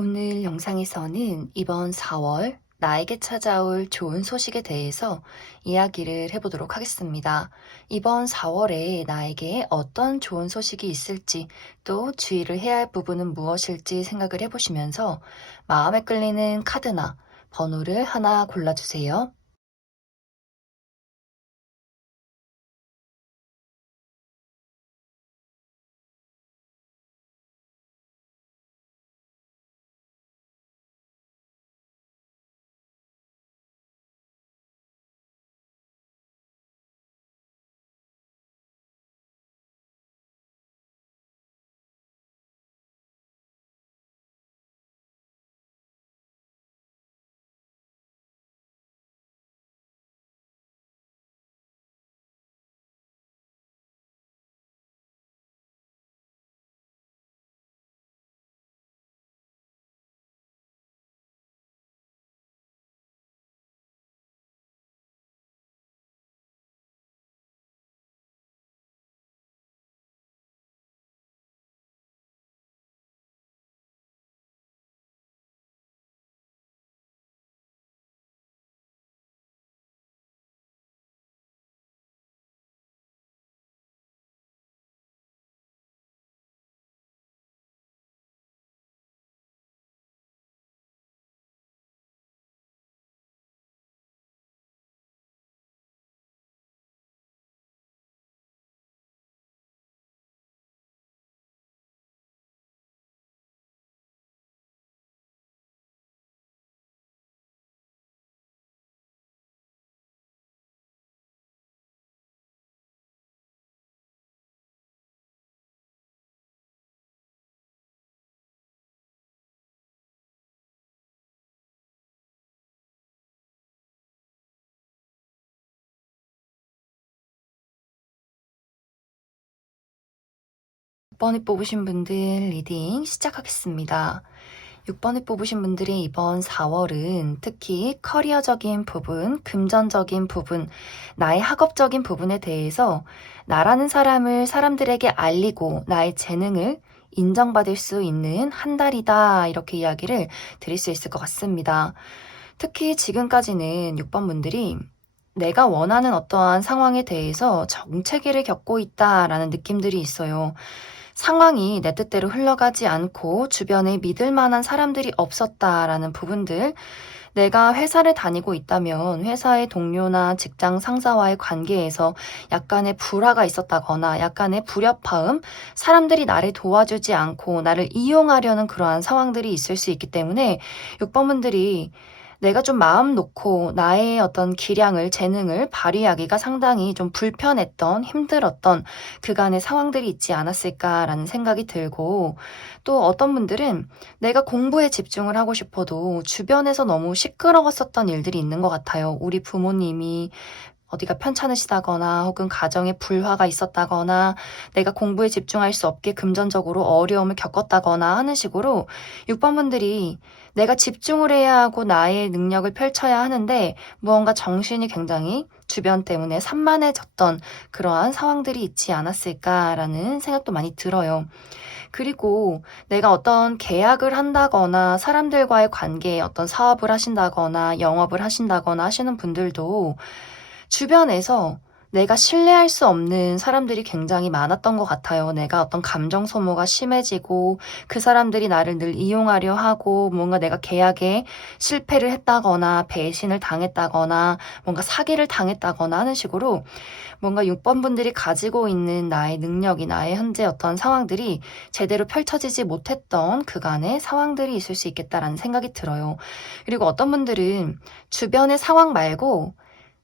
오늘 영상에서는 이번 4월 나에게 찾아올 좋은 소식에 대해서 이야기를 해보도록 하겠습니다. 이번 4월에 나에게 어떤 좋은 소식이 있을지 또 주의를 해야 할 부분은 무엇일지 생각을 해보시면서 마음에 끌리는 카드나 번호를 하나 골라주세요. 6번을 뽑으신 분들 리딩 시작하겠습니다. 6번을 뽑으신 분들의 이번 4월은 특히 커리어적인 부분, 금전적인 부분, 나의 학업적인 부분에 대해서 나라는 사람을 사람들에게 알리고 나의 재능을 인정받을 수 있는 한 달이다. 이렇게 이야기를 드릴 수 있을 것 같습니다. 특히 지금까지는 6번 분들이 내가 원하는 어떠한 상황에 대해서 정체기를 겪고 있다라는 느낌들이 있어요. 상황이 내 뜻대로 흘러가지 않고 주변에 믿을 만한 사람들이 없었다라는 부분들, 내가 회사를 다니고 있다면 회사의 동료나 직장 상사와의 관계에서 약간의 불화가 있었다거나 약간의 불협화음, 사람들이 나를 도와주지 않고 나를 이용하려는 그러한 상황들이 있을 수 있기 때문에 6번분들이 내가 좀 마음 놓고 나의 어떤 기량을, 재능을 발휘하기가 상당히 좀 불편했던, 힘들었던 그간의 상황들이 있지 않았을까라는 생각이 들고, 또 어떤 분들은 내가 공부에 집중을 하고 싶어도 주변에서 너무 시끄러웠었던 일들이 있는 것 같아요. 우리 부모님이 어디가 편찮으시다거나 혹은 가정에 불화가 있었다거나 내가 공부에 집중할 수 없게 금전적으로 어려움을 겪었다거나 하는 식으로 6번분들이 내가 집중을 해야 하고 나의 능력을 펼쳐야 하는데 무언가 정신이 굉장히 주변 때문에 산만해졌던 그러한 상황들이 있지 않았을까라는 생각도 많이 들어요. 그리고 내가 어떤 계약을 한다거나 사람들과의 관계에 어떤 사업을 하신다거나 영업을 하신다거나 하시는 분들도 주변에서 내가 신뢰할 수 없는 사람들이 굉장히 많았던 것 같아요. 내가 어떤 감정 소모가 심해지고 그 사람들이 나를 늘 이용하려 하고 뭔가 내가 계약에 실패를 했다거나 배신을 당했다거나 뭔가 사기를 당했다거나 하는 식으로 뭔가 6번 분들이 가지고 있는 나의 능력이 나의 현재 어떤 상황들이 제대로 펼쳐지지 못했던 그간의 상황들이 있을 수 있겠다라는 생각이 들어요. 그리고 어떤 분들은 주변의 상황 말고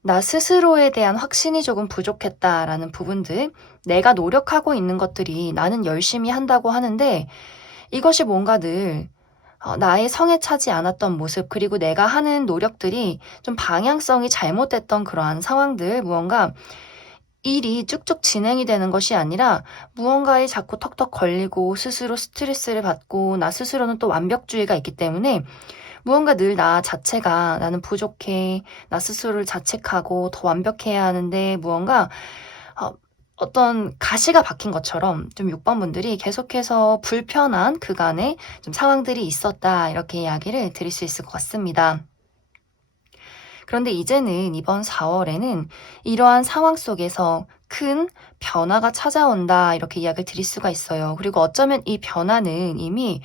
나 스스로에 대한 확신이 조금 부족했다라는 부분들, 내가 노력하고 있는 것들이 나는 열심히 한다고 하는데 이것이 뭔가 늘 나의 성에 차지 않았던 모습, 그리고 내가 하는 노력들이 좀 방향성이 잘못됐던 그러한 상황들, 무언가 일이 쭉쭉 진행이 되는 것이 아니라 무언가에 자꾸 턱턱 걸리고 스스로 스트레스를 받고 나 스스로는 또 완벽주의가 있기 때문에 무언가 늘 나 자체가 나는 부족해, 나 스스로를 자책하고 더 완벽해야 하는데 무언가 어, 어떤 가시가 박힌 것처럼 좀 6번 분들이 계속해서 불편한 그간의 좀 상황들이 있었다, 이렇게 이야기를 드릴 수 있을 것 같습니다. 그런데 이제는 이번 4월에는 이러한 상황 속에서 큰 변화가 찾아온다, 이렇게 이야기를 드릴 수가 있어요. 그리고 어쩌면 이 변화는 이미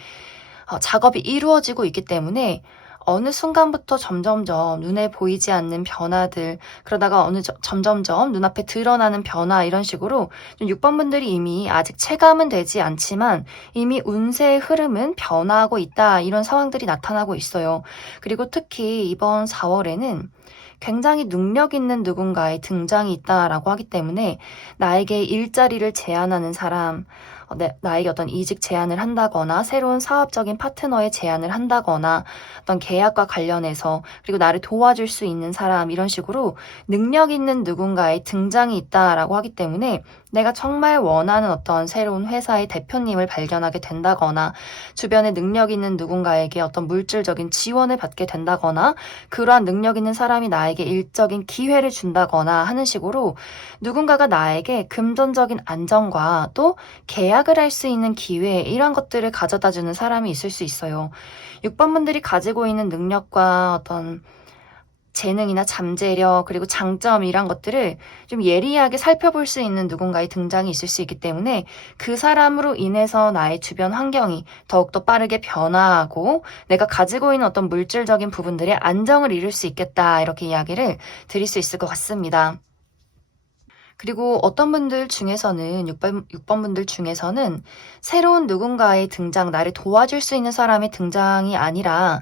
작업이 이루어지고 있기 때문에 어느 순간부터 점점점 눈에 보이지 않는 변화들, 그러다가 점점점 눈앞에 드러나는 변화, 이런 식으로 좀 6번 분들이 이미 아직 체감은 되지 않지만 이미 운세의 흐름은 변화하고 있다, 이런 상황들이 나타나고 있어요. 그리고 특히 이번 4월에는 굉장히 능력 있는 누군가의 등장이 있다라고 하기 때문에 나에게 일자리를 제안하는 사람, 나에게 어떤 이직 제안을 한다거나 새로운 사업적인 파트너의 제안을 한다거나 어떤 계약과 관련해서, 그리고 나를 도와줄 수 있는 사람, 이런 식으로 능력 있는 누군가의 등장이 있다라고 하기 때문에 내가 정말 원하는 어떤 새로운 회사의 대표님을 발견하게 된다거나, 주변에 능력 있는 누군가에게 어떤 물질적인 지원을 받게 된다거나, 그러한 능력 있는 사람이 나에게 일적인 기회를 준다거나 하는 식으로 누군가가 나에게 금전적인 안정과 또 계약을 할 수 있는 기회, 이런 것들을 가져다 주는 사람이 있을 수 있어요. 6번 분들이 가지고 있는 능력과 어떤 재능이나 잠재력, 그리고 장점, 이런 것들을 좀 예리하게 살펴볼 수 있는 누군가의 등장이 있을 수 있기 때문에 그 사람으로 인해서 나의 주변 환경이 더욱더 빠르게 변화하고 내가 가지고 있는 어떤 물질적인 부분들의 안정을 이룰 수 있겠다, 이렇게 이야기를 드릴 수 있을 것 같습니다. 그리고 어떤 분들 중에서는 6번 분들 중에서는 새로운 누군가의 등장, 나를 도와줄 수 있는 사람의 등장이 아니라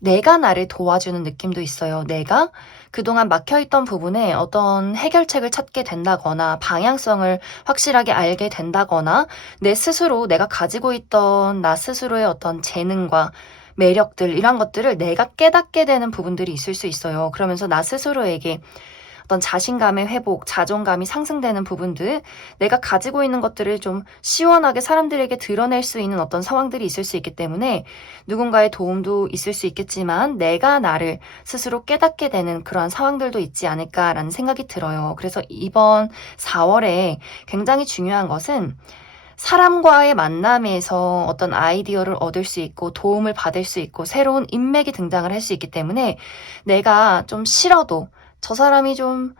내가 나를 도와주는 느낌도 있어요. 내가 그동안 막혀있던 부분에 어떤 해결책을 찾게 된다거나 방향성을 확실하게 알게 된다거나 내 스스로 내가 가지고 있던 나 스스로의 어떤 재능과 매력들, 이런 것들을 내가 깨닫게 되는 부분들이 있을 수 있어요. 그러면서 나 스스로에게 어떤 자신감의 회복, 자존감이 상승되는 부분들, 내가 가지고 있는 것들을 좀 시원하게 사람들에게 드러낼 수 있는 어떤 상황들이 있을 수 있기 때문에 누군가의 도움도 있을 수 있겠지만 내가 나를 스스로 깨닫게 되는 그러한 상황들도 있지 않을까라는 생각이 들어요. 그래서 이번 4월에 굉장히 중요한 것은 사람과의 만남에서 어떤 아이디어를 얻을 수 있고 도움을 받을 수 있고 새로운 인맥이 등장을 할 수 있기 때문에 내가 좀 싫어도, 저 사람이 좀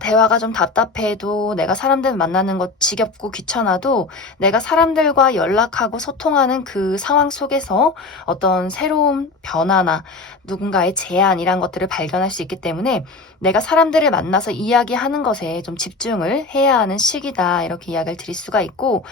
대화가 좀 답답해도, 내가 사람들 만나는 것 지겹고 귀찮아도 내가 사람들과 연락하고 소통하는 그 상황 속에서 어떤 새로운 변화나 누군가의 제안이란 것들을 발견할 수 있기 때문에 내가 사람들을 만나서 이야기하는 것에 좀 집중을 해야 하는 시기다, 이렇게 이야기를 드릴 수가 있고,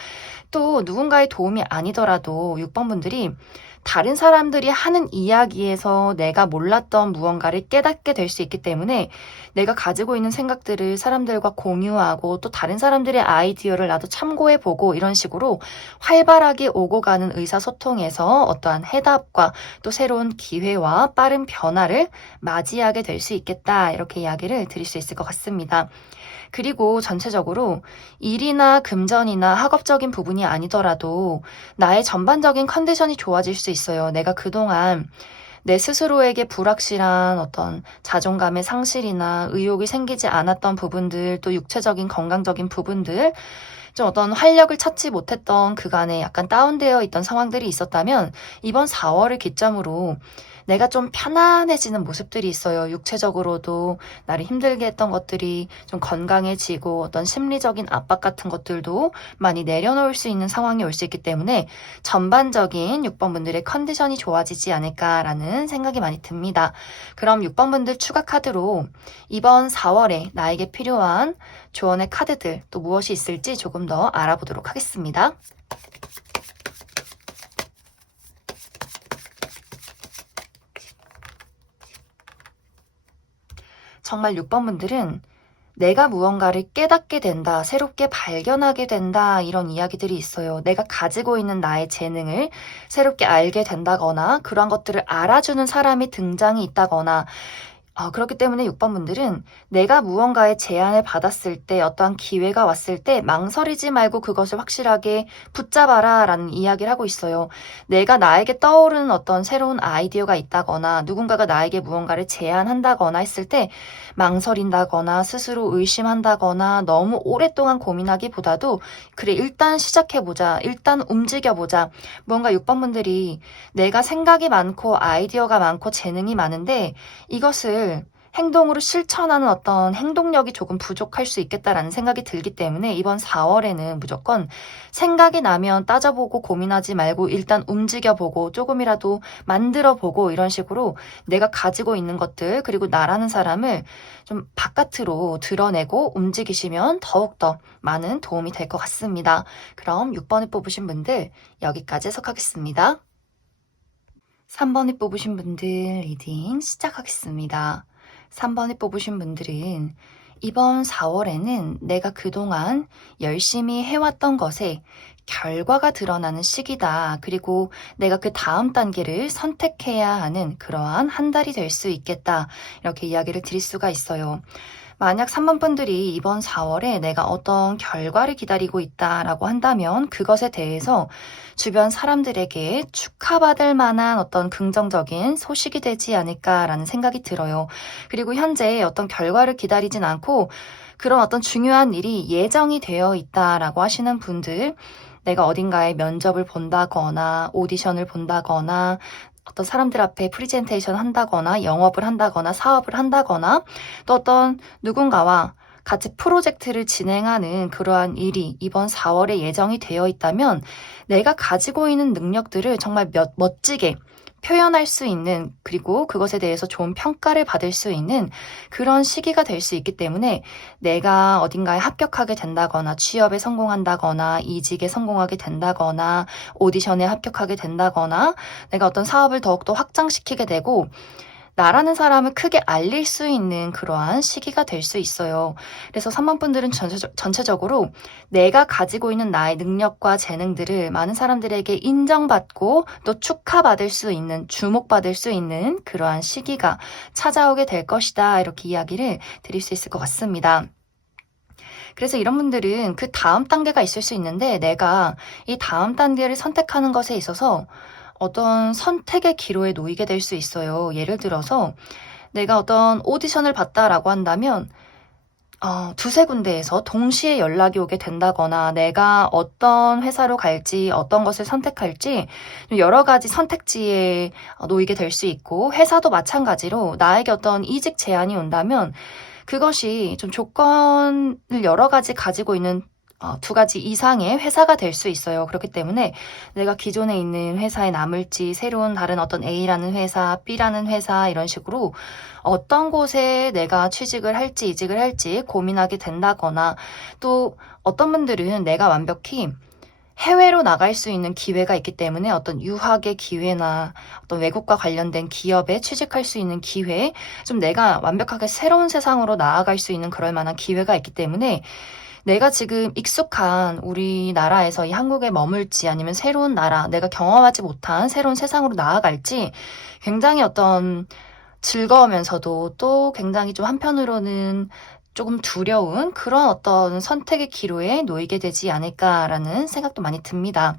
또 누군가의 도움이 아니더라도 6번 분들이 다른 사람들이 하는 이야기에서 내가 몰랐던 무언가를 깨닫게 될 수 있기 때문에 내가 가지고 있는 생각들을 사람들과 공유하고 또 다른 사람들의 아이디어를 나도 참고해보고, 이런 식으로 활발하게 오고 가는 의사소통에서 어떠한 해답과 또 새로운 기회와 빠른 변화를 맞이하게 될 수 있겠다, 이렇게 이야기를 드릴 수 있을 것 같습니다. 그리고 전체적으로 일이나 금전이나 학업적인 부분이 아니더라도 나의 전반적인 컨디션이 좋아질 수 있어요. 내가 그동안 내 스스로에게 불확실한 어떤 자존감의 상실이나 의욕이 생기지 않았던 부분들, 또 육체적인 건강적인 부분들, 좀 어떤 활력을 찾지 못했던 그간에 약간 다운되어 있던 상황들이 있었다면 이번 4월을 기점으로 내가 좀 편안해지는 모습들이 있어요. 육체적으로도 나를 힘들게 했던 것들이 좀 건강해지고 어떤 심리적인 압박 같은 것들도 많이 내려놓을 수 있는 상황이 올 수 있기 때문에 전반적인 6번 분들의 컨디션이 좋아지지 않을까라는 생각이 많이 듭니다. 그럼 6번 분들 추가 카드로 이번 4월에 나에게 필요한 조언의 카드들 또 무엇이 있을지 조금 더 알아보도록 하겠습니다. 정말 6번 분들은 내가 무언가를 깨닫게 된다, 새롭게 발견하게 된다, 이런 이야기들이 있어요. 내가 가지고 있는 나의 재능을 새롭게 알게 된다거나 그런 것들을 알아주는 사람이 등장이 있다거나 그렇기 때문에 6번 분들은 내가 무언가의 제안을 받았을 때, 어떠한 기회가 왔을 때 망설이지 말고 그것을 확실하게 붙잡아라 라는 이야기를 하고 있어요. 내가 나에게 떠오르는 어떤 새로운 아이디어가 있다거나 누군가가 나에게 무언가를 제안한다거나 했을 때 망설인다거나 스스로 의심한다거나 너무 오랫동안 고민하기보다도 그래, 일단 시작해보자. 일단 움직여보자. 뭔가 6번 분들이 내가 생각이 많고 아이디어가 많고 재능이 많은데 이것을 행동으로 실천하는 어떤 행동력이 조금 부족할 수 있겠다라는 생각이 들기 때문에 이번 4월에는 무조건 생각이 나면 따져보고 고민하지 말고 일단 움직여보고 조금이라도 만들어보고 이런 식으로 내가 가지고 있는 것들 그리고 나라는 사람을 좀 바깥으로 드러내고 움직이시면 더욱더 많은 도움이 될 것 같습니다. 그럼 6번을 뽑으신 분들 여기까지 해석하겠습니다. 3번을 뽑으신 분들 리딩 시작하겠습니다. 3번을 뽑으신 분들은 이번 4월에는 내가 그동안 열심히 해왔던 것에 결과가 드러나는 시기다. 그리고 내가 그 다음 단계를 선택해야 하는 그러한 한 달이 될 수 있겠다. 이렇게 이야기를 드릴 수가 있어요. 만약 3번 분들이 이번 4월에 내가 어떤 결과를 기다리고 있다라고 한다면 그것에 대해서 주변 사람들에게 축하받을 만한 어떤 긍정적인 소식이 되지 않을까라는 생각이 들어요. 그리고 현재 어떤 결과를 기다리진 않고 그런 어떤 중요한 일이 예정이 되어 있다라고 하시는 분들, 내가 어딘가에 면접을 본다거나 오디션을 본다거나 어떤 사람들 앞에 프리젠테이션 한다거나 영업을 한다거나 사업을 한다거나 또 어떤 누군가와 같이 프로젝트를 진행하는 그러한 일이 이번 4월에 예정이 되어 있다면 내가 가지고 있는 능력들을 정말 멋지게 표현할 수 있는 그리고 그것에 대해서 좋은 평가를 받을 수 있는 그런 시기가 될 수 있기 때문에 내가 어딘가에 합격하게 된다거나 취업에 성공한다거나 이직에 성공하게 된다거나 오디션에 합격하게 된다거나 내가 어떤 사업을 더욱더 확장시키게 되고 나라는 사람을 크게 알릴 수 있는 그러한 시기가 될 수 있어요. 그래서 3번 분들은 전체적으로 내가 가지고 있는 나의 능력과 재능들을 많은 사람들에게 인정받고 또 축하받을 수 있는, 주목받을 수 있는 그러한 시기가 찾아오게 될 것이다. 이렇게 이야기를 드릴 수 있을 것 같습니다. 그래서 이런 분들은 그 다음 단계가 있을 수 있는데 내가 이 다음 단계를 선택하는 것에 있어서 어떤 선택의 기로에 놓이게 될 수 있어요. 예를 들어서 내가 어떤 오디션을 봤다라고 한다면 두세 군데에서 동시에 연락이 오게 된다거나 내가 어떤 회사로 갈지 어떤 것을 선택할지 여러 가지 선택지에 놓이게 될 수 있고 회사도 마찬가지로 나에게 어떤 이직 제안이 온다면 그것이 좀 조건을 여러 가지 가지고 있는 두 가지 이상의 회사가 될 수 있어요. 그렇기 때문에 내가 기존에 있는 회사에 남을지 새로운 다른 어떤 A라는 회사, B라는 회사 이런 식으로 어떤 곳에 내가 취직을 할지 이직을 할지 고민하게 된다거나 또 어떤 분들은 내가 완벽히 해외로 나갈 수 있는 기회가 있기 때문에 어떤 유학의 기회나 어떤 외국과 관련된 기업에 취직할 수 있는 기회, 좀 내가 완벽하게 새로운 세상으로 나아갈 수 있는 그럴 만한 기회가 있기 때문에 내가 지금 익숙한 우리나라에서 이 한국에 머물지 아니면 새로운 나라, 내가 경험하지 못한 새로운 세상으로 나아갈지 굉장히 어떤 즐거우면서도 또 굉장히 좀 한편으로는 조금 두려운 그런 어떤 선택의 기로에 놓이게 되지 않을까라는 생각도 많이 듭니다.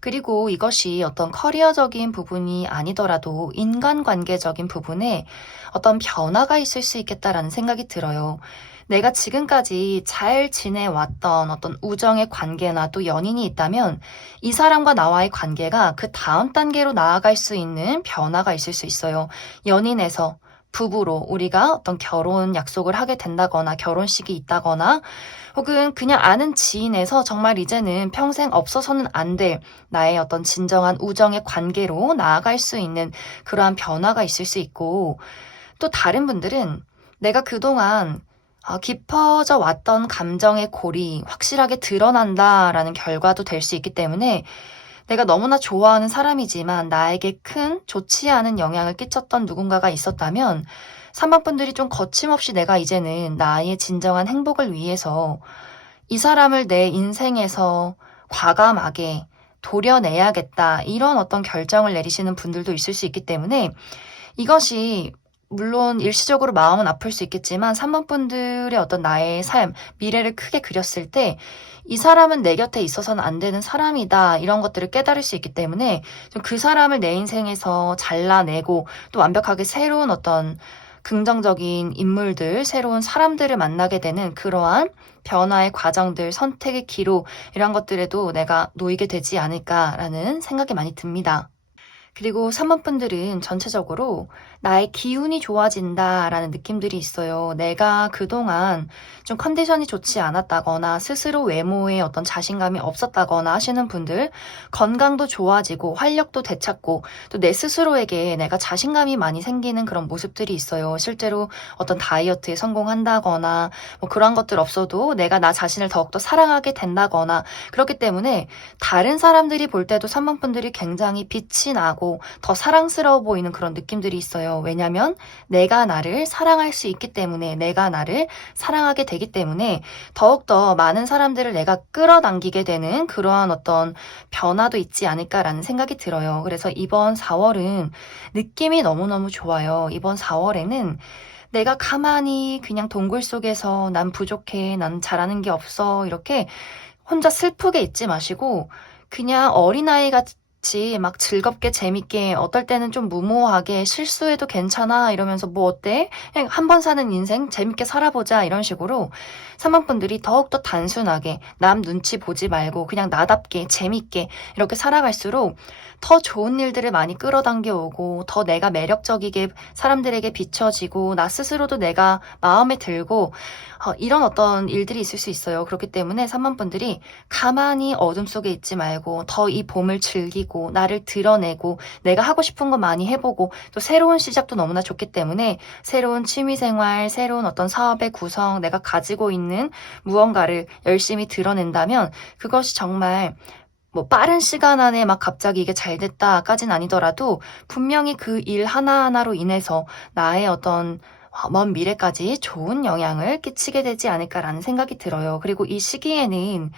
그리고 이것이 어떤 커리어적인 부분이 아니더라도 인간관계적인 부분에 어떤 변화가 있을 수 있겠다라는 생각이 들어요. 내가 지금까지 잘 지내왔던 어떤 우정의 관계나 또 연인이 있다면 이 사람과 나와의 관계가 그 다음 단계로 나아갈 수 있는 변화가 있을 수 있어요. 연인에서 부부로 우리가 어떤 결혼 약속을 하게 된다거나 결혼식이 있다거나 혹은 그냥 아는 지인에서 정말 이제는 평생 없어서는 안 될 나의 어떤 진정한 우정의 관계로 나아갈 수 있는 그러한 변화가 있을 수 있고 또 다른 분들은 내가 그동안 깊어져 왔던 감정의 골이 확실하게 드러난다라는 결과도 될 수 있기 때문에 내가 너무나 좋아하는 사람이지만 나에게 큰 좋지 않은 영향을 끼쳤던 누군가가 있었다면 3번 분들이 좀 거침없이 내가 이제는 나의 진정한 행복을 위해서 이 사람을 내 인생에서 과감하게 도려내야겠다 이런 어떤 결정을 내리시는 분들도 있을 수 있기 때문에 이것이 물론 일시적으로 마음은 아플 수 있겠지만 3번 분들의 어떤 나의 삶, 미래를 크게 그렸을 때 '이 사람은 내 곁에 있어서는 안 되는 사람이다.' 이런 것들을 깨달을 수 있기 때문에 좀 그 사람을 내 인생에서 잘라내고 또 완벽하게 새로운 어떤 긍정적인 인물들, 새로운 사람들을 만나게 되는 그러한 변화의 과정들, 선택의 기로 이런 것들에도 내가 놓이게 되지 않을까라는 생각이 많이 듭니다. 그리고 3번 분들은 전체적으로 '나의 기운이 좋아진다.'라는 느낌들이 있어요. 내가 그동안 좀 컨디션이 좋지 않았다거나 스스로 외모에 어떤 자신감이 없었다거나 하시는 분들, 건강도 좋아지고 활력도 되찾고 또 내 스스로에게 내가 자신감이 많이 생기는 그런 모습들이 있어요. 실제로 어떤 다이어트에 성공한다거나 뭐 그런 것들 없어도 내가 나 자신을 더욱더 사랑하게 된다거나 그렇기 때문에 다른 사람들이 볼 때도 3번 분들이 굉장히 빛이 나고 더 사랑스러워 보이는 그런 느낌들이 있어요. 왜냐면 내가 나를 사랑할 수 있기 때문에, 내가 나를 사랑하게 되기 때문에 더욱더 많은 사람들을 내가 끌어당기게 되는 그러한 어떤 변화도 있지 않을까라는 생각이 들어요. 그래서 이번 4월은 느낌이 너무너무 좋아요. 이번 4월에는 내가 가만히 그냥 동굴 속에서 '난 부족해. 난 잘하는 게 없어.' 이렇게 혼자 슬프게 있지 마시고 그냥 어린아이 같이 막 즐겁게 재밌게 어떨 때는 좀 무모하게 '실수해도 괜찮아.' 이러면서 '뭐 어때? 그냥 한 번 사는 인생 재밌게 살아보자.' 이런 식으로 3번 분들이 더욱더 단순하게 남 눈치 보지 말고 그냥 나답게 재밌게 이렇게 살아갈수록 더 좋은 일들을 많이 끌어당겨 오고 더 내가 매력적이게 사람들에게 비춰지고 나 스스로도 내가 마음에 들고 이런 어떤 일들이 있을 수 있어요. 그렇기 때문에 3번 분들이 가만히 어둠 속에 있지 말고 더 이 봄을 즐기고 나를 드러내고 내가 하고 싶은 거 많이 해보고 또 새로운 시작도 너무나 좋기 때문에 새로운 취미생활, 새로운 어떤 사업의 구성, 내가 가지고 있는 무언가를 열심히 드러낸다면 그것이 정말 뭐 빠른 시간 안에 막 갑자기 이게 잘 됐다까진 아니더라도 분명히 그 일 하나하나로 인해서 나의 어떤 먼 미래까지 좋은 영향을 끼치게 되지 않을까라는 생각이 들어요. 그리고 이 시기에는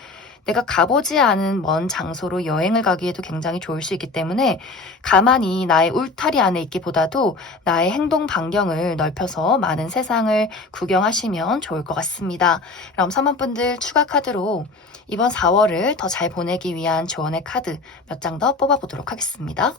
내가 가보지 않은 먼 장소로 여행을 가기에도 굉장히 좋을 수 있기 때문에 가만히 나의 울타리 안에 있기보다도 나의 행동 반경을 넓혀서 많은 세상을 구경하시면 좋을 것 같습니다. 그럼 3번 분들 추가 카드로 이번 4월을 더 잘 보내기 위한 조언의 카드 몇 장 더 뽑아보도록 하겠습니다.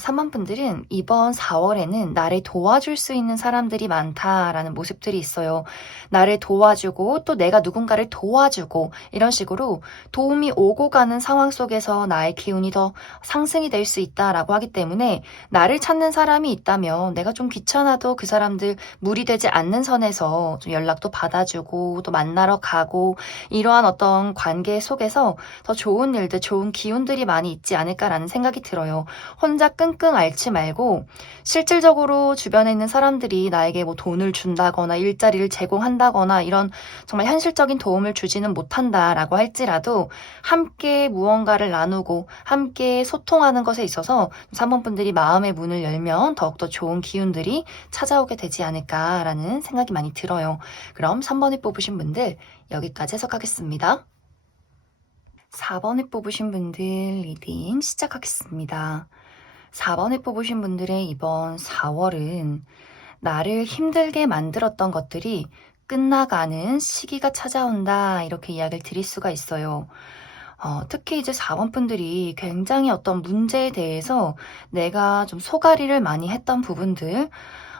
3번 분들은 이번 4월에는 나를 도와줄 수 있는 사람들이 많다라는 모습들이 있어요. 나를 도와주고 또 내가 누군가를 도와주고 이런 식으로 도움이 오고 가는 상황 속에서 나의 기운이 더 상승이 될 수 있다라고 하기 때문에 나를 찾는 사람이 있다면 내가 좀 귀찮아도 그 사람들 무리되지 않는 선에서 좀 연락도 받아주고 또 만나러 가고 이러한 어떤 관계 속에서 더 좋은 일들, 좋은 기운들이 많이 있지 않을까라는 생각이 들어요. 혼자 끙끙 앓지 말고 실질적으로 주변에 있는 사람들이 나에게 뭐 돈을 준다거나 일자리를 제공한다거나 이런 정말 현실적인 도움을 주지는 못한다라고 할지라도 함께 무언가를 나누고 함께 소통하는 것에 있어서 3번 분들이 마음의 문을 열면 더욱더 좋은 기운들이 찾아오게 되지 않을까라는 생각이 많이 들어요. 그럼 3번을 뽑으신 분들 여기까지 해석하겠습니다. 4번을 뽑으신 분들 리딩 시작하겠습니다. 4번을 뽑으신 분들의 이번 4월은 나를 힘들게 만들었던 것들이 끝나가는 시기가 찾아온다. 이렇게 이야기를 드릴 수가 있어요. 특히 이제 4번 분들이 굉장히 어떤 문제에 대해서 내가 좀 소가리를 많이 했던 부분들,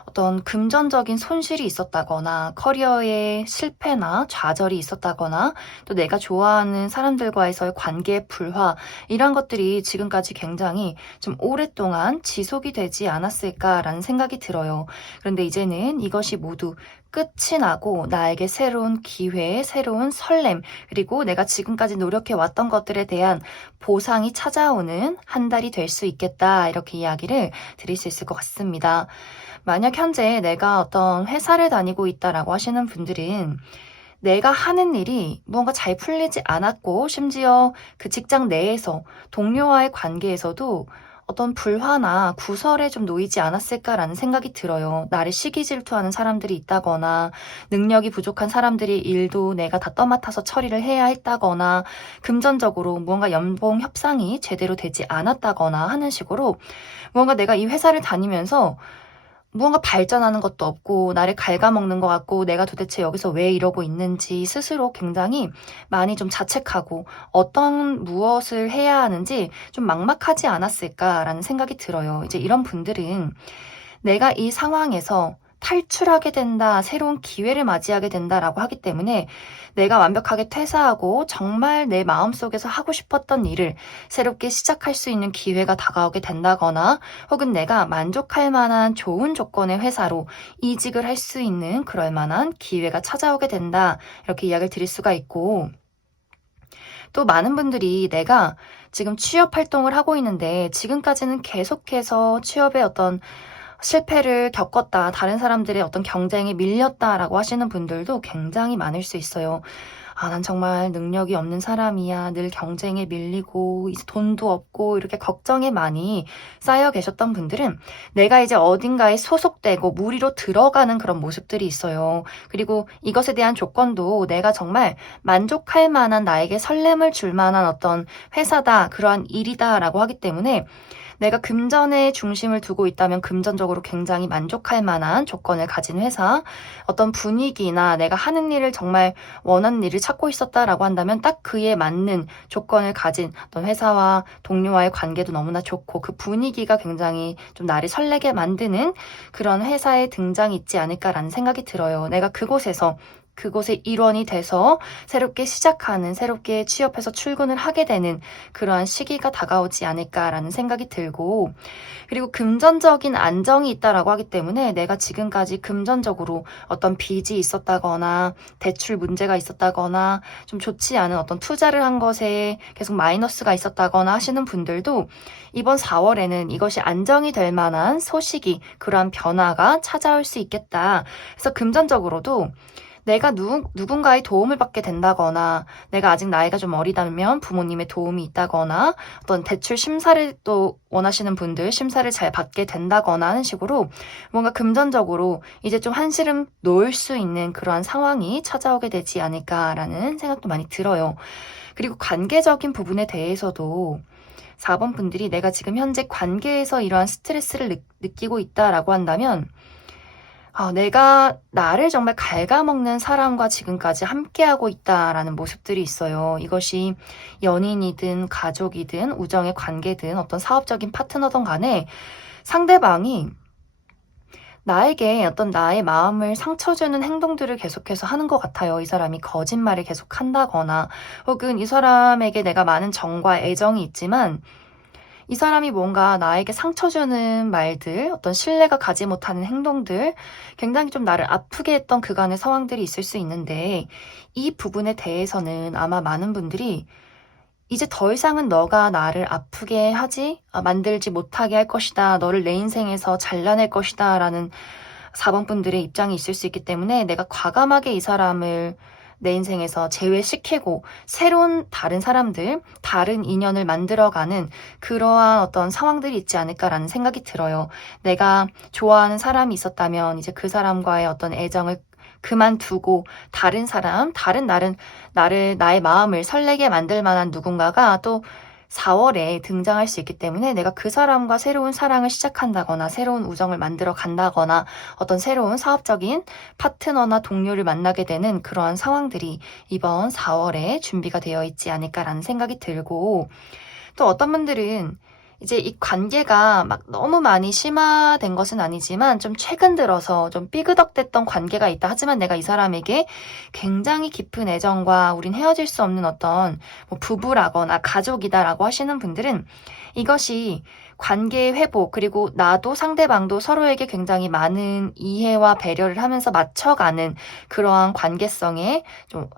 어떤 금전적인 손실이 있었다거나 커리어의 실패나 좌절이 있었다거나 또 내가 좋아하는 사람들과에서의 관계의 불화 이런 것들이 지금까지 굉장히 좀 오랫동안 지속이 되지 않았을까라는 생각이 들어요. 그런데 이제는 이것이 모두 끝이 나고 나에게 새로운 기회, 새로운 설렘, 그리고 내가 지금까지 노력해 왔던 것들에 대한 보상이 찾아오는 한 달이 될 수 있겠다. 이렇게 이야기를 드릴 수 있을 것 같습니다. 만약 현재 내가 어떤 회사를 다니고 있다라고 하시는 분들은 내가 하는 일이 무언가 잘 풀리지 않았고 심지어 그 직장 내에서 동료와의 관계에서도 어떤 불화나 구설에 좀 놓이지 않았을까라는 생각이 들어요. 나를 시기 질투하는 사람들이 있다거나 능력이 부족한 사람들이 일도 내가 다 떠맡아서 처리를 해야 했다거나 금전적으로 무언가 연봉 협상이 제대로 되지 않았다거나 하는 식으로 무언가 내가 이 회사를 다니면서 무언가 발전하는 것도 없고 나를 갉아먹는 것 같고 내가 도대체 여기서 왜 이러고 있는지 스스로 굉장히 많이 좀 자책하고 어떤 무엇을 해야 하는지 좀 막막하지 않았을까라는 생각이 들어요. 이제 이런 분들은 내가 이 상황에서 탈출하게 된다, 새로운 기회를 맞이하게 된다라고 하기 때문에 내가 완벽하게 퇴사하고 정말 내 마음속에서 하고 싶었던 일을 새롭게 시작할 수 있는 기회가 다가오게 된다거나 혹은 내가 만족할 만한 좋은 조건의 회사로 이직을 할 수 있는 그럴 만한 기회가 찾아오게 된다. 이렇게 이야기를 드릴 수가 있고 또 많은 분들이 내가 지금 취업 활동을 하고 있는데 지금까지는 계속해서 취업의 어떤 실패를 겪었다, 다른 사람들의 어떤 경쟁에 밀렸다라고 하시는 분들도 굉장히 많을 수 있어요. 아, 난 정말 능력이 없는 사람이야. 늘 경쟁에 밀리고, 이제 돈도 없고, 이렇게 걱정에 많이 쌓여 계셨던 분들은 내가 이제 어딘가에 소속되고 무리로 들어가는 그런 모습들이 있어요. 그리고 이것에 대한 조건도 내가 정말 만족할 만한 나에게 설렘을 줄 만한 어떤 회사다, 그러한 일이다라고 하기 때문에 내가 금전에 중심을 두고 있다면 금전적으로 굉장히 만족할 만한 조건을 가진 회사, 어떤 분위기나 내가 하는 일을 정말 원하는 일을 찾고 있었다라고 한다면 딱 그에 맞는 조건을 가진 어떤 회사와 동료와의 관계도 너무나 좋고 그 분위기가 굉장히 좀 나를 설레게 만드는 그런 회사의 등장이 있지 않을까라는 생각이 들어요. 내가 그곳의 일원이 돼서 새롭게 시작하는, 새롭게 취업해서 출근을 하게 되는 그러한 시기가 다가오지 않을까라는 생각이 들고, 그리고 금전적인 안정이 있다라고 하기 때문에 내가 지금까지 금전적으로 어떤 빚이 있었다거나 대출 문제가 있었다거나 좀 좋지 않은 어떤 투자를 한 것에 계속 마이너스가 있었다거나 하시는 분들도 이번 4월에는 이것이 안정이 될 만한 소식이, 그러한 변화가 찾아올 수 있겠다. 그래서 금전적으로도 내가 누군가의 도움을 받게 된다거나 내가 아직 나이가 좀 어리다면 부모님의 도움이 있다거나 어떤 대출 심사를 또 원하시는 분들 심사를 잘 받게 된다거나 하는 식으로 뭔가 금전적으로 이제 좀 한시름 놓을 수 있는 그러한 상황이 찾아오게 되지 않을까라는 생각도 많이 들어요. 그리고 관계적인 부분에 대해서도 4번 분들이 내가 지금 현재 관계에서 이러한 스트레스를 느끼고 있다라고 한다면 내가 나를 정말 갉아먹는 사람과 지금까지 함께하고 있다라는 모습들이 있어요. 이것이 연인이든 가족이든 우정의 관계든 어떤 사업적인 파트너든 간에 상대방이 나에게 어떤 나의 마음을 상처 주는 행동들을 계속해서 하는 것 같아요. 이 사람이 거짓말을 계속 한다거나 혹은 이 사람에게 내가 많은 정과 애정이 있지만 이 사람이 뭔가 나에게 상처 주는 말들, 어떤 신뢰가 가지 못하는 행동들, 굉장히 좀 나를 아프게 했던 그간의 상황들이 있을 수 있는데 이 부분에 대해서는 아마 많은 분들이 이제 더 이상은 너가 나를 아프게 만들지 못하게 할 것이다. 너를 내 인생에서 잘라낼 것이다. 라는 4번 분들의 입장이 있을 수 있기 때문에 내가 과감하게 이 사람을 내 인생에서 제외시키고 새로운 다른 사람들, 다른 인연을 만들어가는 그러한 어떤 상황들이 있지 않을까라는 생각이 들어요. 내가 좋아하는 사람이 있었다면 이제 그 사람과의 어떤 애정을 그만두고 다른 사람, 나의 마음을 설레게 만들 만한 누군가가 또 4월에 등장할 수 있기 때문에 내가 그 사람과 새로운 사랑을 시작한다거나 새로운 우정을 만들어 간다거나 어떤 새로운 사업적인 파트너나 동료를 만나게 되는 그러한 상황들이 이번 4월에 준비가 되어 있지 않을까라는 생각이 들고 또 어떤 분들은 이제 이 관계가 막 너무 많이 심화된 것은 아니지만 좀 최근 들어서 좀 삐그덕댔던 관계가 있다. 하지만 내가 이 사람에게 굉장히 깊은 애정과 우린 헤어질 수 없는 어떤 뭐 부부라거나 가족이다라고 하시는 분들은 이것이 관계의 회복 그리고 나도 상대방도 서로에게 굉장히 많은 이해와 배려를 하면서 맞춰가는 그러한 관계성의 좀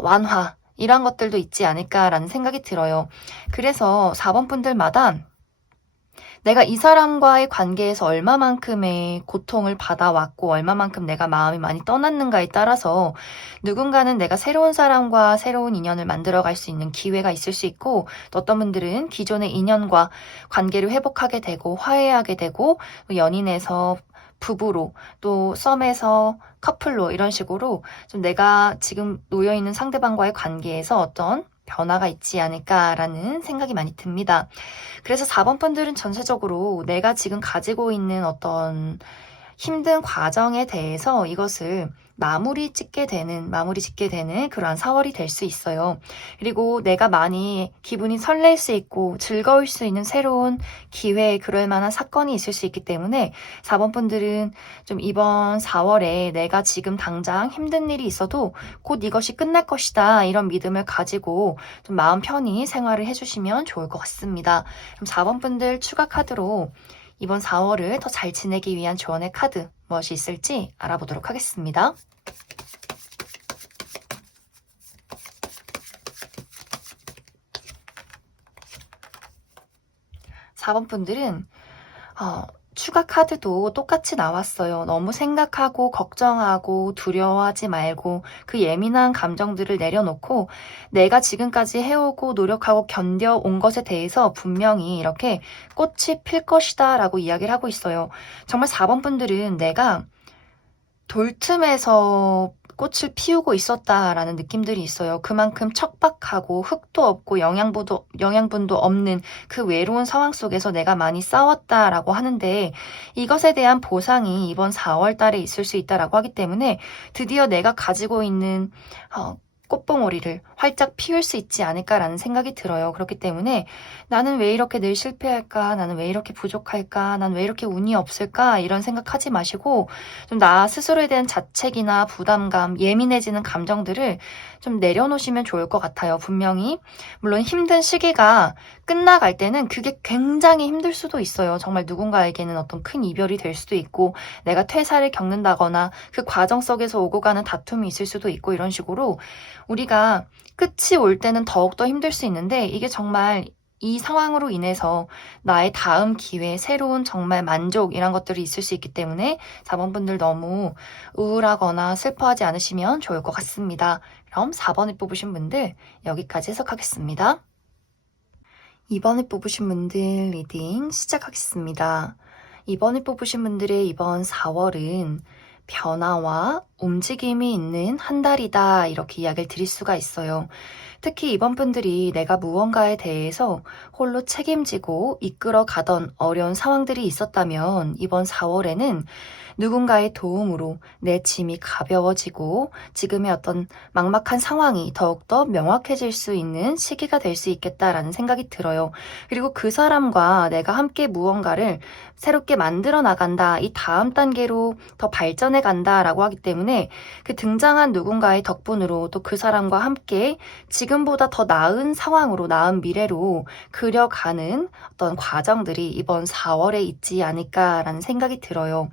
완화 이런 것들도 있지 않을까라는 생각이 들어요. 그래서 4번 분들마다 내가 이 사람과의 관계에서 얼마만큼의 고통을 받아왔고 얼마만큼 내가 마음이 많이 떠났는가에 따라서 누군가는 내가 새로운 사람과 새로운 인연을 만들어갈 수 있는 기회가 있을 수 있고, 또 어떤 분들은 기존의 인연과 관계를 회복하게 되고 화해하게 되고, 또 연인에서 부부로, 또 썸에서 커플로, 이런 식으로 좀 내가 지금 놓여있는 상대방과의 관계에서 어떤 변화가 있지 않을까라는 생각이 많이 듭니다. 그래서 4번 분들은 전체적으로 내가 지금 가지고 있는 어떤 힘든 과정에 대해서 이것을 마무리 짓게 되는 그러한 4월이 될 수 있어요. 그리고 내가 많이 기분이 설렐 수 있고 즐거울 수 있는 새로운 기회, 그럴 만한 사건이 있을 수 있기 때문에 4번 분들은 좀 이번 4월에 내가 지금 당장 힘든 일이 있어도 곧 이것이 끝날 것이다, 이런 믿음을 가지고 좀 마음 편히 생활을 해주시면 좋을 것 같습니다. 그럼 4번 분들 추가 카드로 이번 4월을 더 잘 지내기 위한 조언의 카드 무엇이 있을지 알아보도록 하겠습니다. 4번 분들은 추가 카드도 똑같이 나왔어요. 너무 생각하고 걱정하고 두려워하지 말고 그 예민한 감정들을 내려놓고 내가 지금까지 해오고 노력하고 견뎌온 것에 대해서 분명히 이렇게 꽃이 필 것이다 라고 이야기를 하고 있어요. 정말 4번 분들은 내가 돌틈에서 꽃을 피우고 있었다라는 느낌들이 있어요. 그만큼 척박하고 흙도 없고 영양분도 없는 그 외로운 상황 속에서 내가 많이 싸웠다라고 하는데, 이것에 대한 보상이 이번 4월 달에 있을 수 있다라고 하기 때문에 드디어 내가 가지고 있는 꽃봉오리를 활짝 피울 수 있지 않을까라는 생각이 들어요. 그렇기 때문에 나는 왜 이렇게 늘 실패할까? 나는 왜 이렇게 부족할까? 난 왜 이렇게 운이 없을까? 이런 생각하지 마시고 좀 나 스스로에 대한 자책이나 부담감, 예민해지는 감정들을 좀 내려놓으시면 좋을 것 같아요. 분명히 물론 힘든 시기가 끝나갈 때는 그게 굉장히 힘들 수도 있어요. 정말 누군가에게는 어떤 큰 이별이 될 수도 있고 내가 퇴사를 겪는다거나 그 과정 속에서 오고 가는 다툼이 있을 수도 있고, 이런 식으로 우리가 끝이 올 때는 더욱더 힘들 수 있는데, 이게 정말 이 상황으로 인해서 나의 다음 기회, 새로운 정말 만족, 이런 것들이 있을 수 있기 때문에 4번 분들 너무 우울하거나 슬퍼하지 않으시면 좋을 것 같습니다. 그럼 4번을 뽑으신 분들 여기까지 해석하겠습니다. 2번을 뽑으신 분들 리딩 시작하겠습니다. 2번을 뽑으신 분들의 이번 4월은 변화와 움직임이 있는 한 달이다, 이렇게 이야기를 드릴 수가 있어요. 특히 이번 분들이 내가 무언가에 대해서 홀로 책임지고 이끌어 가던 어려운 상황들이 있었다면 이번 4월에는 누군가의 도움으로 내 짐이 가벼워지고 지금의 어떤 막막한 상황이 더욱더 명확해질 수 있는 시기가 될 수 있겠다라는 생각이 들어요. 그리고 그 사람과 내가 함께 무언가를 새롭게 만들어 나간다, 이 다음 단계로 더 발전해 간다라고 하기 때문에 그 등장한 누군가의 덕분으로 또 그 사람과 함께 지금보다 더 나은 상황으로, 나은 미래로 그려가는 어떤 과정들이 이번 4월에 있지 않을까라는 생각이 들어요.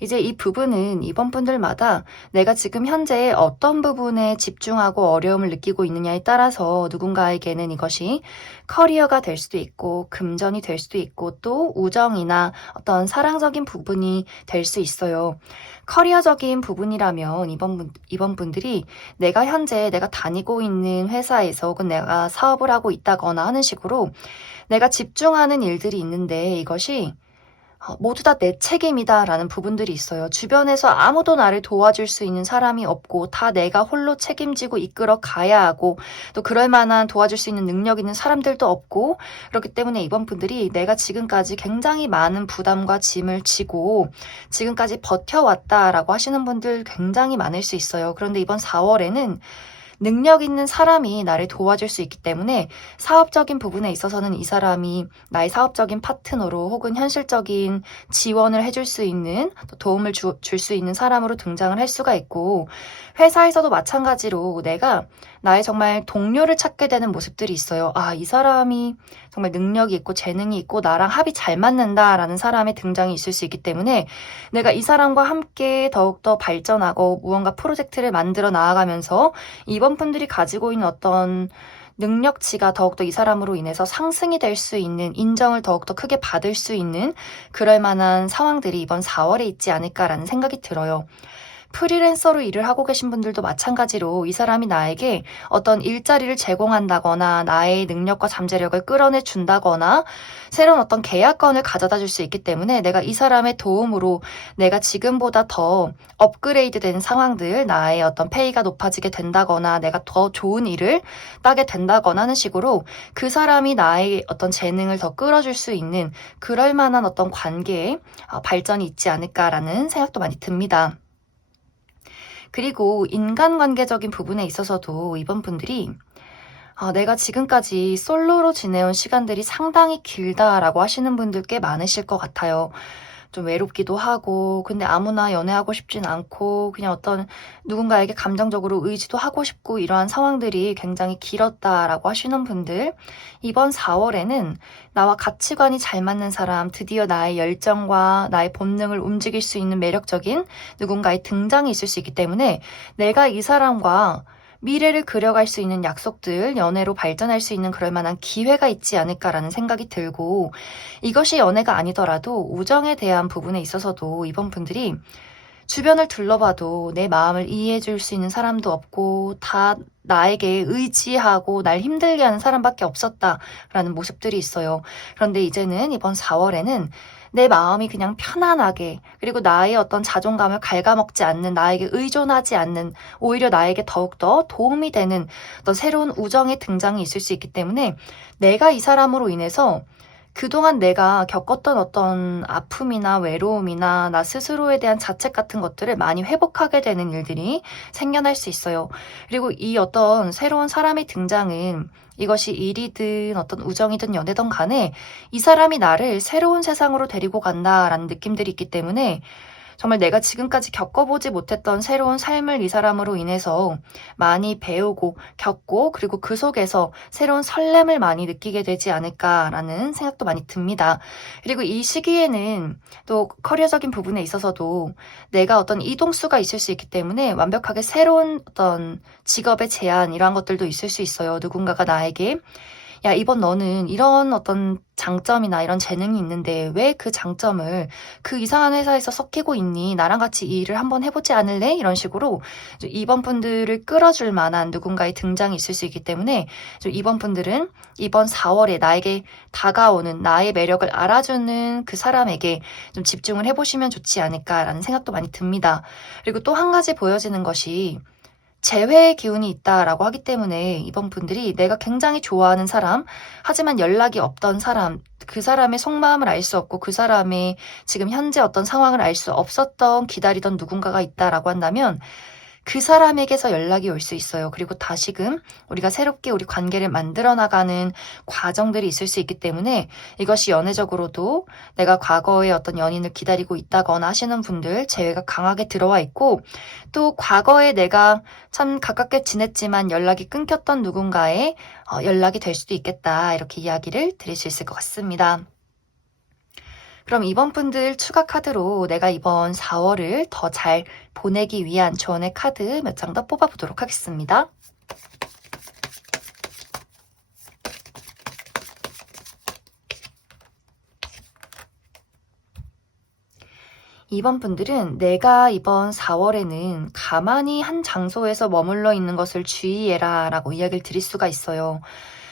이제 이 부분은 이번 분들마다 내가 지금 현재 어떤 부분에 집중하고 어려움을 느끼고 있느냐에 따라서 누군가에게는 이것이 커리어가 될 수도 있고 금전이 될 수도 있고 또 우정이나 어떤 사랑적인 부분이 될 수 있어요. 커리어적인 부분이라면 이번 분들이 내가 현재 내가 다니고 있는 회사에서 혹은 내가 사업을 하고 있다거나 하는 식으로 내가 집중하는 일들이 있는데 이것이 모두 다 내 책임이다라는 부분들이 있어요. 주변에서 아무도 나를 도와줄 수 있는 사람이 없고 다 내가 홀로 책임지고 이끌어 가야 하고 또 그럴 만한 도와줄 수 있는 능력 있는 사람들도 없고, 그렇기 때문에 이번 분들이 내가 지금까지 굉장히 많은 부담과 짐을 지고 지금까지 버텨왔다라고 하시는 분들 굉장히 많을 수 있어요. 그런데 이번 4월에는 능력 있는 사람이 나를 도와줄 수 있기 때문에 사업적인 부분에 있어서는 이 사람이 나의 사업적인 파트너로 혹은 현실적인 지원을 해줄 수 있는, 도움을 줄 수 있는 사람으로 등장을 할 수가 있고, 회사에서도 마찬가지로 내가 나의 정말 동료를 찾게 되는 모습들이 있어요. 아, 이 사람이 정말 능력이 있고 재능이 있고 나랑 합이 잘 맞는다라는 사람의 등장이 있을 수 있기 때문에 내가 이 사람과 함께 더욱더 발전하고 무언가 프로젝트를 만들어 나아가면서 이번 분들이 가지고 있는 어떤 능력치가 더욱더 이 사람으로 인해서 상승이 될 수 있는, 인정을 더욱더 크게 받을 수 있는 그럴 만한 상황들이 이번 4월에 있지 않을까라는 생각이 들어요. 프리랜서로 일을 하고 계신 분들도 마찬가지로 이 사람이 나에게 어떤 일자리를 제공한다거나 나의 능력과 잠재력을 끌어내 준다거나 새로운 어떤 계약건을 가져다 줄 수 있기 때문에 내가 이 사람의 도움으로 내가 지금보다 더 업그레이드 된 상황들, 나의 어떤 페이가 높아지게 된다거나 내가 더 좋은 일을 따게 된다거나 하는 식으로 그 사람이 나의 어떤 재능을 더 끌어줄 수 있는 그럴 만한 어떤 관계의 발전이 있지 않을까라는 생각도 많이 듭니다. 그리고 인간관계적인 부분에 있어서도 이번 분들이 내가 지금까지 솔로로 지내온 시간들이 상당히 길다라고 하시는 분들 꽤 많으실 것 같아요. 좀 외롭기도 하고, 근데 아무나 연애하고 싶진 않고, 그냥 어떤 누군가에게 감정적으로 의지도 하고 싶고, 이러한 상황들이 굉장히 길었다라고 하시는 분들, 이번 4월에는 나와 가치관이 잘 맞는 사람, 드디어 나의 열정과 나의 본능을 움직일 수 있는 매력적인 누군가의 등장이 있을 수 있기 때문에 내가 이 사람과 미래를 그려갈 수 있는 약속들, 연애로 발전할 수 있는 그럴 만한 기회가 있지 않을까라는 생각이 들고, 이것이 연애가 아니더라도 우정에 대한 부분에 있어서도 이번 분들이 주변을 둘러봐도 내 마음을 이해해 줄 수 있는 사람도 없고 다 나에게 의지하고 날 힘들게 하는 사람밖에 없었다라는 모습들이 있어요. 그런데 이제는 이번 4월에는 내 마음이 그냥 편안하게, 그리고 나의 어떤 자존감을 갉아먹지 않는, 나에게 의존하지 않는, 오히려 나에게 더욱더 도움이 되는 어떤 새로운 우정의 등장이 있을 수 있기 때문에 내가 이 사람으로 인해서 그동안 내가 겪었던 어떤 아픔이나 외로움이나 나 스스로에 대한 자책 같은 것들을 많이 회복하게 되는 일들이 생겨날 수 있어요. 그리고 이 어떤 새로운 사람의 등장은 이것이 일이든 어떤 우정이든 연애든 간에 이 사람이 나를 새로운 세상으로 데리고 간다라는 느낌들이 있기 때문에 정말 내가 지금까지 겪어보지 못했던 새로운 삶을 이 사람으로 인해서 많이 배우고 겪고, 그리고 그 속에서 새로운 설렘을 많이 느끼게 되지 않을까라는 생각도 많이 듭니다. 그리고 이 시기에는 또 커리어적인 부분에 있어서도 내가 어떤 이동수가 있을 수 있기 때문에 완벽하게 새로운 어떤 직업의 제안, 이러한 것들도 있을 수 있어요. 누군가가 나에게 야, 이번 너는 이런 어떤 장점이나 이런 재능이 있는데 왜 그 장점을 그 이상한 회사에서 썩히고 있니? 나랑 같이 이 일을 한번 해보지 않을래? 이런 식으로 이번 분들을 끌어줄 만한 누군가의 등장이 있을 수 있기 때문에 이번 분들은 이번 4월에 나에게 다가오는 나의 매력을 알아주는 그 사람에게 좀 집중을 해보시면 좋지 않을까라는 생각도 많이 듭니다. 그리고 또 한 가지 보여지는 것이 재회의 기운이 있다라고 하기 때문에 이번 분들이 내가 굉장히 좋아하는 사람, 하지만 연락이 없던 사람, 그 사람의 속마음을 알 수 없고 그 사람의 지금 현재 어떤 상황을 알 수 없었던, 기다리던 누군가가 있다라고 한다면 그 사람에게서 연락이 올 수 있어요. 그리고 다시금 우리가 새롭게 우리 관계를 만들어 나가는 과정들이 있을 수 있기 때문에 이것이 연애적으로도 내가 과거에 어떤 연인을 기다리고 있다거나 하시는 분들 재회가 강하게 들어와 있고, 또 과거에 내가 참 가깝게 지냈지만 연락이 끊겼던 누군가의 연락이 될 수도 있겠다, 이렇게 이야기를 드릴 수 있을 것 같습니다. 그럼 이번 분들 추가 카드로 내가 이번 4월을 더 잘 보내기 위한 조언의 카드 몇 장 더 뽑아보도록 하겠습니다. 이번 분들은 내가 이번 4월에는 가만히 한 장소에서 머물러 있는 것을 주의해라 라고 이야기를 드릴 수가 있어요.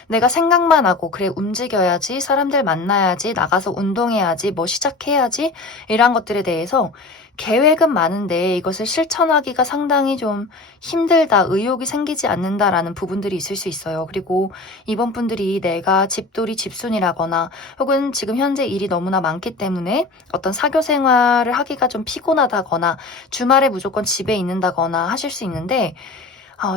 내가 생각만 하고 그래 움직여야지, 사람들 만나야지, 나가서 운동해야지, 뭐 시작해야지, 이런 것들에 대해서 계획은 많은데 이것을 실천하기가 상당히 좀 힘들다, 의욕이 생기지 않는다라는 부분들이 있을 수 있어요. 그리고 이번 분들이 내가 집돌이 집순이라거나 혹은 지금 현재 일이 너무나 많기 때문에 어떤 사교 생활을 하기가 좀 피곤하다거나 주말에 무조건 집에 있는다거나 하실 수 있는데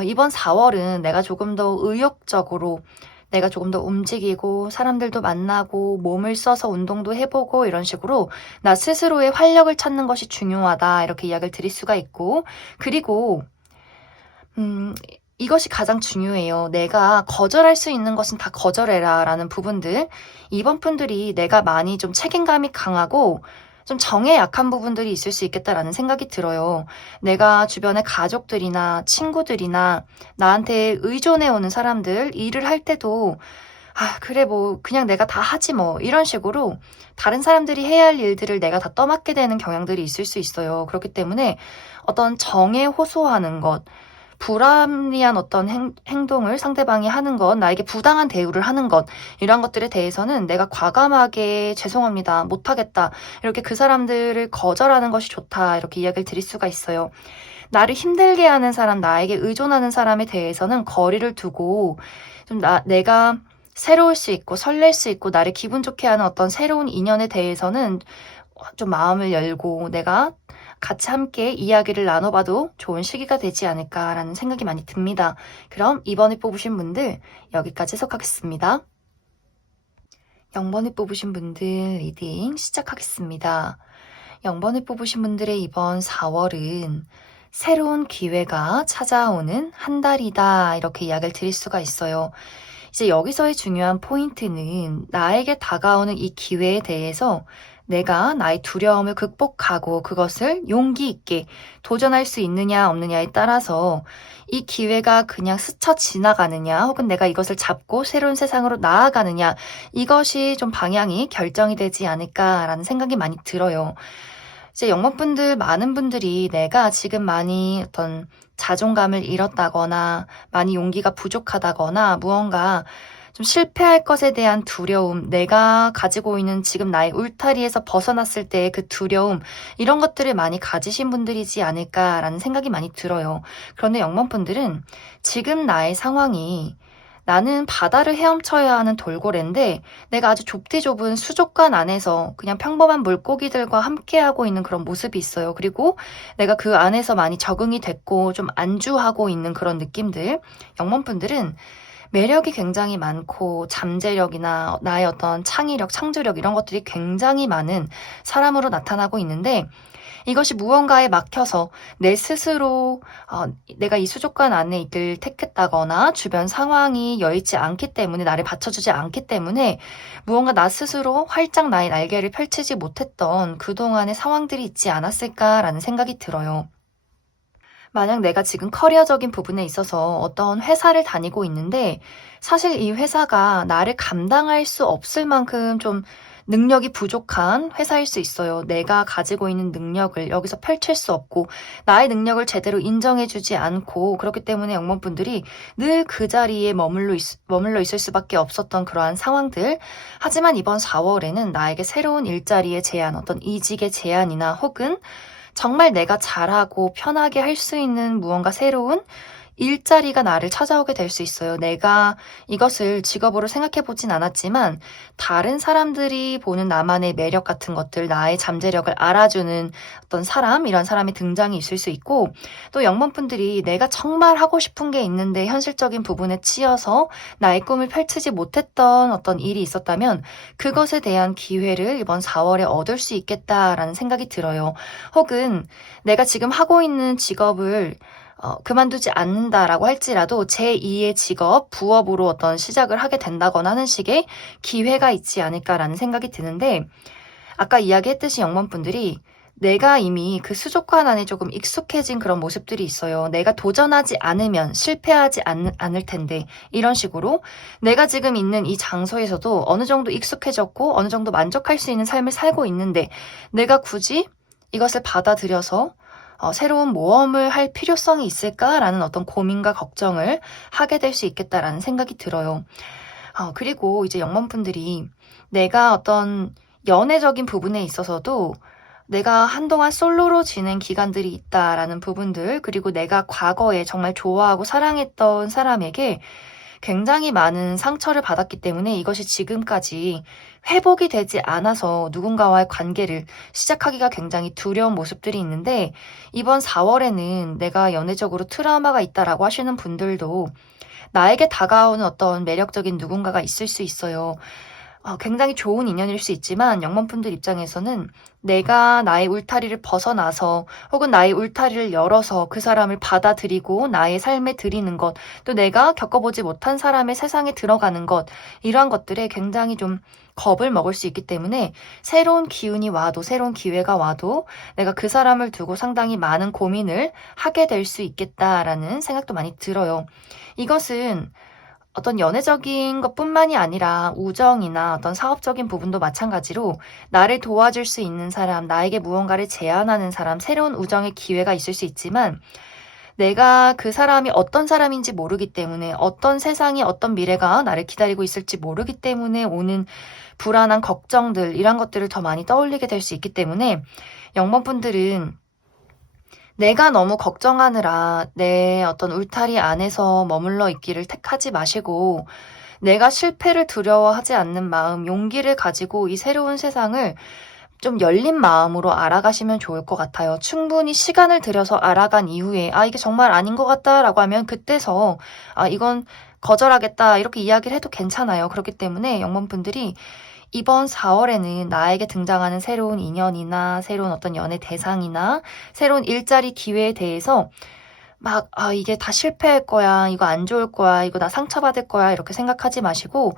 이번 4월은 내가 조금 더 의욕적으로, 내가 조금 더 움직이고 사람들도 만나고 몸을 써서 운동도 해보고 이런 식으로 나 스스로의 활력을 찾는 것이 중요하다, 이렇게 이야기를 드릴 수가 있고, 그리고 이것이 가장 중요해요. 내가 거절할 수 있는 것은 다 거절해라 라는 부분들, 이번 분들이 내가 많이 좀 책임감이 강하고 좀 정에 약한 부분들이 있을 수 있겠다라는 생각이 들어요. 내가 주변의 가족들이나 친구들이나 나한테 의존해 오는 사람들, 일을 할 때도 아, 그래, 뭐, 그냥 내가 다 하지 뭐. 이런 식으로 다른 사람들이 해야 할 일들을 내가 다 떠맡게 되는 경향들이 있을 수 있어요. 그렇기 때문에 어떤 정에 호소하는 것, 불합리한 어떤 행동을 상대방이 하는 것, 나에게 부당한 대우를 하는 것, 이런 것들에 대해서는 내가 과감하게 죄송합니다, 못하겠다, 이렇게 그 사람들을 거절하는 것이 좋다, 이렇게 이야기를 드릴 수가 있어요. 나를 힘들게 하는 사람, 나에게 의존하는 사람에 대해서는 거리를 두고 좀 내가 새로울 수 있고 설렐 수 있고 나를 기분 좋게 하는 어떤 새로운 인연에 대해서는 좀 마음을 열고 내가 같이 함께 이야기를 나눠봐도 좋은 시기가 되지 않을까라는 생각이 많이 듭니다. 그럼 이번에 뽑으신 분들 여기까지 해석하겠습니다. 0번에 뽑으신 분들 리딩 시작하겠습니다. 0번에 뽑으신 분들의 이번 4월은 새로운 기회가 찾아오는 한 달이다, 이렇게 이야기를 드릴 수가 있어요. 이제 여기서의 중요한 포인트는 나에게 다가오는 이 기회에 대해서 내가 나의 두려움을 극복하고 그것을 용기 있게 도전할 수 있느냐 없느냐에 따라서 이 기회가 그냥 스쳐 지나가느냐 혹은 내가 이것을 잡고 새로운 세상으로 나아가느냐, 이것이 좀 방향이 결정이 되지 않을까라는 생각이 많이 들어요. 이제 영문분들 많은 분들이 내가 지금 많이 어떤 자존감을 잃었다거나 많이 용기가 부족하다거나 무언가 좀 실패할 것에 대한 두려움, 내가 가지고 있는 지금 나의 울타리에서 벗어났을 때의 그 두려움, 이런 것들을 많이 가지신 분들이지 않을까라는 생각이 많이 들어요. 그런데 영문분들은 지금 나의 상황이 나는 바다를 헤엄쳐야 하는 돌고래인데 내가 아주 좁디 좁은 수족관 안에서 그냥 평범한 물고기들과 함께하고 있는 그런 모습이 있어요. 그리고 내가 그 안에서 많이 적응이 됐고 좀 안주하고 있는 그런 느낌들. 영문분들은 매력이 굉장히 많고 잠재력이나 나의 어떤 창의력, 창조력 이런 것들이 굉장히 많은 사람으로 나타나고 있는데 이것이 무언가에 막혀서 내 스스로 내가 이 수족관 안에 있길 택했다거나 주변 상황이 여의치 않기 때문에 나를 받쳐주지 않기 때문에 무언가 나 스스로 활짝 나의 날개를 펼치지 못했던 그동안의 상황들이 있지 않았을까라는 생각이 들어요. 만약 내가 지금 커리어적인 부분에 있어서 어떤 회사를 다니고 있는데 사실 이 회사가 나를 감당할 수 없을 만큼 좀 능력이 부족한 회사일 수 있어요. 내가 가지고 있는 능력을 여기서 펼칠 수 없고 나의 능력을 제대로 인정해주지 않고 그렇기 때문에 영문분들이 늘 그 자리에 머물러 있을 수밖에 없었던 그러한 상황들. 하지만 이번 4월에는 나에게 새로운 일자리의 제안, 어떤 이직의 제안이나 혹은 정말 내가 잘하고 편하게 할 수 있는 무언가 새로운 일자리가 나를 찾아오게 될 수 있어요. 내가 이것을 직업으로 생각해 보진 않았지만 다른 사람들이 보는 나만의 매력 같은 것들, 나의 잠재력을 알아주는 어떤 사람, 이런 사람의 등장이 있을 수 있고 또 영문분들이 내가 정말 하고 싶은 게 있는데 현실적인 부분에 치여서 나의 꿈을 펼치지 못했던 어떤 일이 있었다면 그것에 대한 기회를 이번 4월에 얻을 수 있겠다라는 생각이 들어요. 혹은 내가 지금 하고 있는 직업을 그만두지 않는다라고 할지라도 제2의 직업, 부업으로 어떤 시작을 하게 된다거나 하는 식의 기회가 있지 않을까라는 생각이 드는데 아까 이야기했듯이 영문분들이 내가 이미 그 수족관 안에 조금 익숙해진 그런 모습들이 있어요. 내가 도전하지 않으면 실패하지 않을 텐데 이런 식으로 내가 지금 있는 이 장소에서도 어느 정도 익숙해졌고 어느 정도 만족할 수 있는 삶을 살고 있는데 내가 굳이 이것을 받아들여서 새로운 모험을 할 필요성이 있을까라는 어떤 고민과 걱정을 하게 될 수 있겠다라는 생각이 들어요. 그리고 이제 영문분들이 내가 어떤 연애적인 부분에 있어서도 내가 한동안 솔로로 지낸 기간들이 있다라는 부분들, 그리고 내가 과거에 정말 좋아하고 사랑했던 사람에게 굉장히 많은 상처를 받았기 때문에 이것이 지금까지 회복이 되지 않아서 누군가와의 관계를 시작하기가 굉장히 두려운 모습들이 있는데 이번 4월에는 내가 연애적으로 트라우마가 있다라고 하시는 분들도 나에게 다가오는 어떤 매력적인 누군가가 있을 수 있어요. 굉장히 좋은 인연일 수 있지만 영범분들 입장에서는 내가 나의 울타리를 벗어나서 혹은 나의 울타리를 열어서 그 사람을 받아들이고 나의 삶에 들이는 것, 또 내가 겪어보지 못한 사람의 세상에 들어가는 것, 이러한 것들에 굉장히 좀 겁을 먹을 수 있기 때문에 새로운 기운이 와도, 새로운 기회가 와도 내가 그 사람을 두고 상당히 많은 고민을 하게 될 수 있겠다라는 생각도 많이 들어요. 이것은 어떤 연애적인 것뿐만이 아니라 우정이나 어떤 사업적인 부분도 마찬가지로 나를 도와줄 수 있는 사람, 나에게 무언가를 제안하는 사람, 새로운 우정의 기회가 있을 수 있지만 내가 그 사람이 어떤 사람인지 모르기 때문에 어떤 세상이 어떤 미래가 나를 기다리고 있을지 모르기 때문에 오는 불안한 걱정들, 이런 것들을 더 많이 떠올리게 될 수 있기 때문에 영범분들은 내가 너무 걱정하느라 내 어떤 울타리 안에서 머물러 있기를 택하지 마시고 내가 실패를 두려워하지 않는 마음, 용기를 가지고 이 새로운 세상을 좀 열린 마음으로 알아가시면 좋을 것 같아요. 충분히 시간을 들여서 알아간 이후에 이게 정말 아닌 것 같다라고 하면 그때서 이건 거절하겠다 이렇게 이야기를 해도 괜찮아요. 그렇기 때문에 영범분들이 이번 4월에는 나에게 등장하는 새로운 인연이나 새로운 어떤 연애 대상이나 새로운 일자리 기회에 대해서 막 이게 다 실패할 거야, 이거 안 좋을 거야, 이거 나 상처받을 거야 이렇게 생각하지 마시고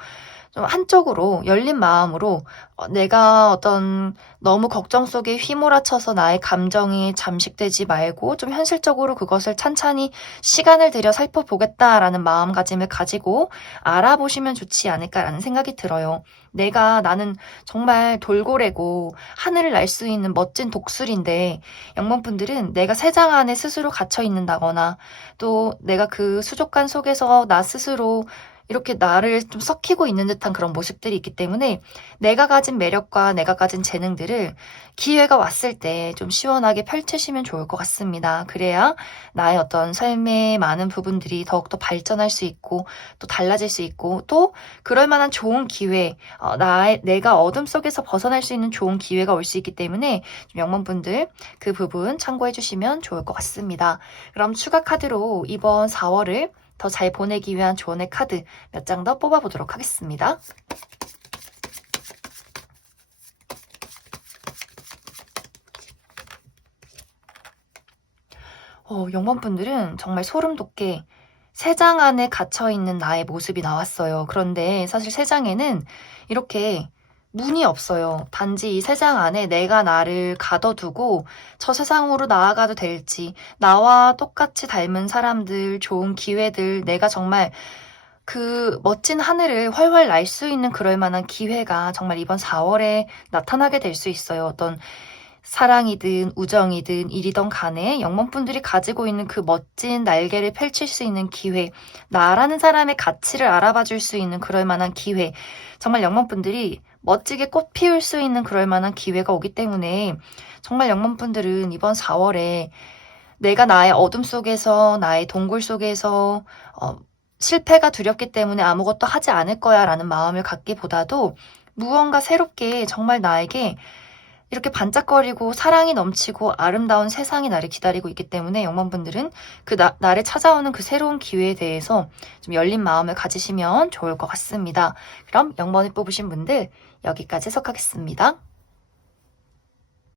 좀 한쪽으로 열린 마음으로 내가 어떤 너무 걱정 속에 휘몰아쳐서 나의 감정이 잠식되지 말고 좀 현실적으로 그것을 찬찬히 시간을 들여 살펴보겠다라는 마음가짐을 가지고 알아보시면 좋지 않을까라는 생각이 들어요. 나는 정말 돌고래고 하늘을 날 수 있는 멋진 독수리인데 영범분들은 내가 새장 안에 스스로 갇혀 있는다거나 또 내가 그 수족관 속에서 나 스스로 이렇게 나를 좀 썩히고 있는 듯한 그런 모습들이 있기 때문에 내가 가진 매력과 내가 가진 재능들을 기회가 왔을 때 좀 시원하게 펼치시면 좋을 것 같습니다. 그래야 나의 어떤 삶의 많은 부분들이 더욱더 발전할 수 있고 또 달라질 수 있고 또 그럴 만한 좋은 기회, 내가 어둠 속에서 벗어날 수 있는 좋은 기회가 올 수 있기 때문에 좀 영문분들 그 부분 참고해 주시면 좋을 것 같습니다. 그럼 추가 카드로 이번 4월을 더 잘 보내기 위한 조언의 카드 몇 장 더 뽑아보도록 하겠습니다. 영범분들은 정말 소름 돋게 세 장 안에 갇혀있는 나의 모습이 나왔어요. 그런데 사실 세 장에는 이렇게 문이 없어요. 단지 이 세 장 안에 내가 나를 가둬두고 저 세상으로 나아가도 될지, 나와 똑같이 닮은 사람들, 좋은 기회들, 내가 정말 그 멋진 하늘을 훨훨 날 수 있는 그럴 만한 기회가 정말 이번 4월에 나타나게 될 수 있어요. 어떤 사랑이든 우정이든 일이든 간에 영범분들이 가지고 있는 그 멋진 날개를 펼칠 수 있는 기회, 나라는 사람의 가치를 알아봐 줄 수 있는 그럴 만한 기회, 정말 영범분들이 멋지게 꽃 피울 수 있는 그럴 만한 기회가 오기 때문에 정말 영범분들은 이번 4월에 내가 나의 어둠 속에서, 나의 동굴 속에서 실패가 두렵기 때문에 아무것도 하지 않을 거야 라는 마음을 갖기보다도 무언가 새롭게 정말 나에게 이렇게 반짝거리고 사랑이 넘치고 아름다운 세상이 나를 기다리고 있기 때문에 영범분들은 나를 찾아오는 그 새로운 기회에 대해서 좀 열린 마음을 가지시면 좋을 것 같습니다. 그럼 0번을 뽑으신 분들 여기까지 해석하겠습니다.